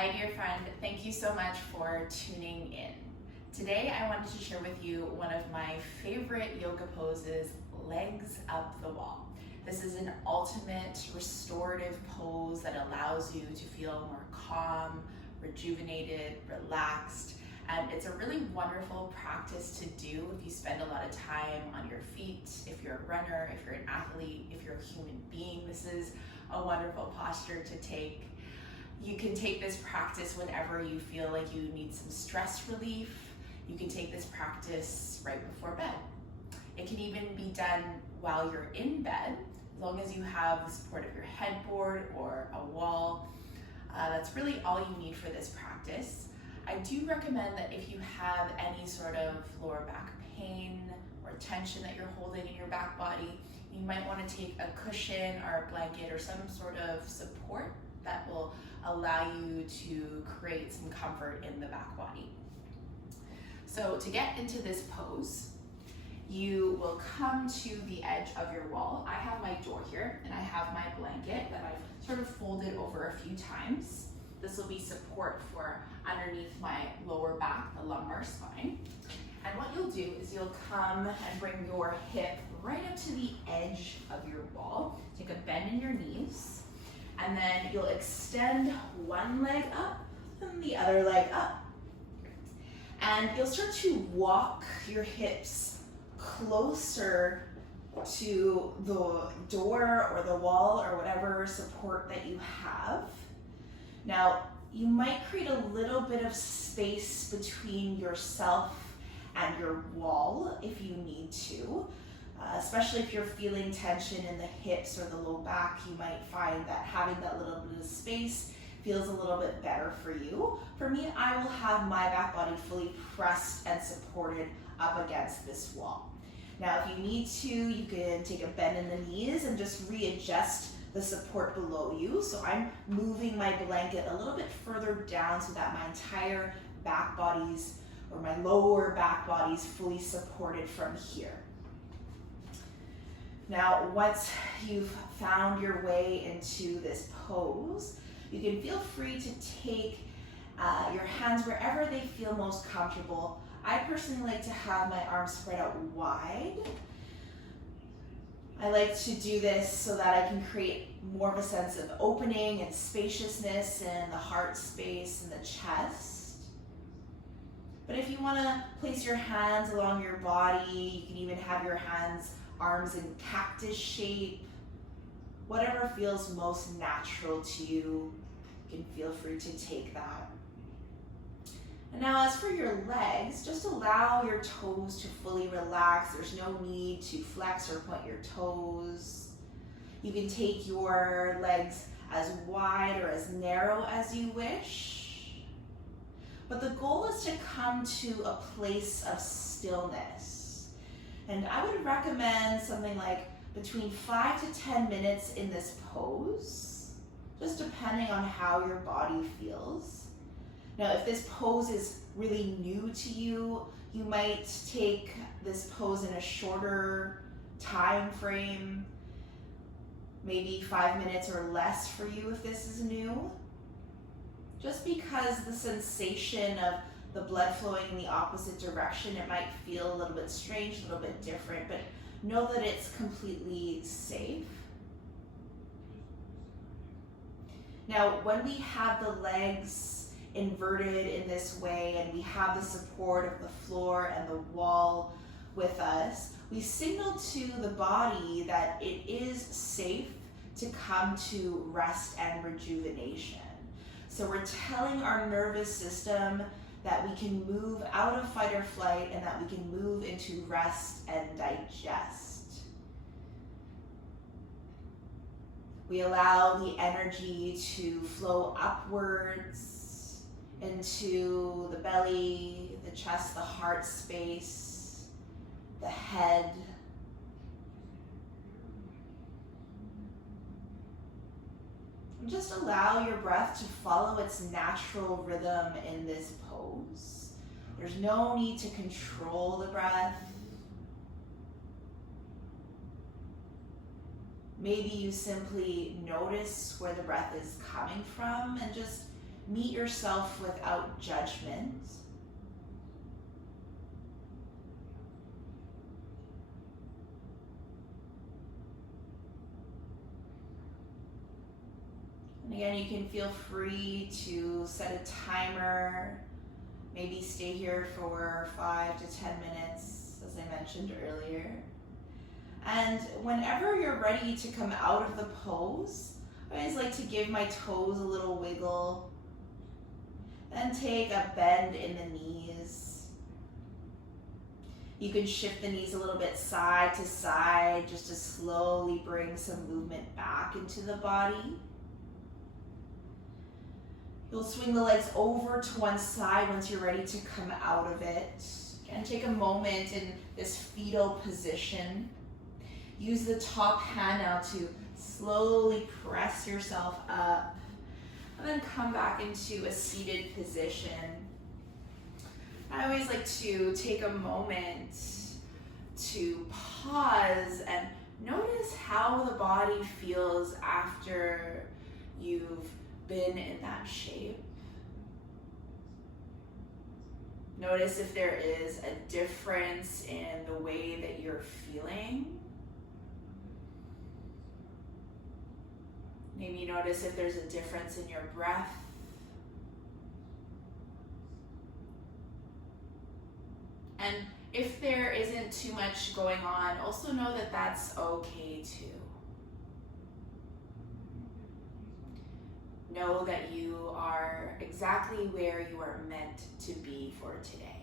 Hi dear friend, thank you so much for tuning in. Today I wanted to share with you one of my favorite yoga poses, legs up the wall. This is an ultimate restorative pose that allows you to feel more calm, rejuvenated, relaxed, and it's a really wonderful practice to do if you spend a lot of time on your feet, if you're a runner, if you're an athlete, if you're a human being. This is a wonderful posture to take. You can take this practice whenever you feel like you need some stress relief. You can take this practice right before bed. It can even be done while you're in bed, as long as you have the support of your headboard or a wall. That's really all you need for this practice. I do recommend that if you have any sort of lower back pain or tension that you're holding in your back body, you might want to take a cushion or a blanket or some sort of support that will allow you to create some comfort in the back body. So to get into this pose, you will come to the edge of your wall. I have my door here and I have my blanket that I've sort of folded over a few times. This will be support for underneath my lower back, the lumbar spine. And what you'll do is you'll come and bring your hip right up to the edge of your wall. Take a bend in your knees. And then you'll extend one leg up and the other leg up. And you'll start to walk your hips closer to the door or the wall or whatever support that you have. Now, you might create a little bit of space between yourself and your wall if you need to. Especially if you're feeling tension in the hips or the low back, you might find that having that little bit of space feels a little bit better for you. For me, I will have my back body fully pressed and supported up against this wall. Now, if you need to, you can take a bend in the knees and just readjust the support below you. So I'm moving my blanket a little bit further down so that my entire back body's, or my lower back body's fully supported from here. Now, once you've found your way into this pose, you can feel free to take your hands wherever they feel most comfortable. I personally like to have my arms spread out wide. I like to do this so that I can create more of a sense of opening and spaciousness in the heart space and the chest. But if you want to place your hands along your body, you can even have your arms in cactus shape. Whatever feels most natural to you, you can feel free to take that. And now as for your legs, just allow your toes to fully relax. There's no need to flex or point your toes. You can take your legs as wide or as narrow as you wish. But the goal is to come to a place of stillness. And I would recommend something like between 5 to 10 minutes in this pose, just depending on how your body feels. Now, if this pose is really new to you, you might take this pose in a shorter time frame, maybe 5 minutes or less for you if this is new. Just because the sensation of the blood flowing in the opposite direction, it might feel a little bit strange, a little bit different, but know that it's completely safe. Now, when we have the legs inverted in this way and we have the support of the floor and the wall with us, we signal to the body that it is safe to come to rest and rejuvenation. So we're telling our nervous system that we can move out of fight or flight and that we can move into rest and digest. We allow the energy to flow upwards into the belly, the chest, the heart space, the head. And just allow your breath to follow its natural rhythm in this pose. There's no need to control the breath. Maybe you simply notice where the breath is coming from and just meet yourself without judgment. And again, you can feel free to set a timer, maybe stay here for 5 to 10 minutes, as I mentioned earlier. And whenever you're ready to come out of the pose, I always like to give my toes a little wiggle. Then take a bend in the knees. You can shift the knees a little bit side to side just to slowly bring some movement back into the body. You'll swing the legs over to one side once you're ready to come out of it. And take a moment in this fetal position. Use the top hand now to slowly press yourself up. And then come back into a seated position. I always like to take a moment to pause and notice how the body feels after you've been in that shape. Notice if there is a difference in the way that you're feeling. Maybe notice if there's a difference in your breath. And if there isn't too much going on, also know that that's okay too. Know that you are exactly where you are meant to be for today.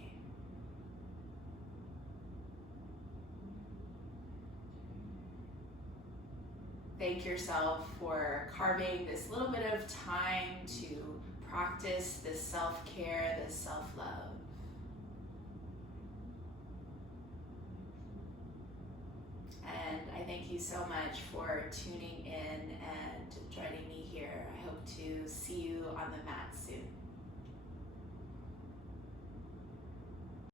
Thank yourself for carving this little bit of time to practice this self-care, this self-love. And I thank you so much for tuning in and joining me here. I hope to see you on the mat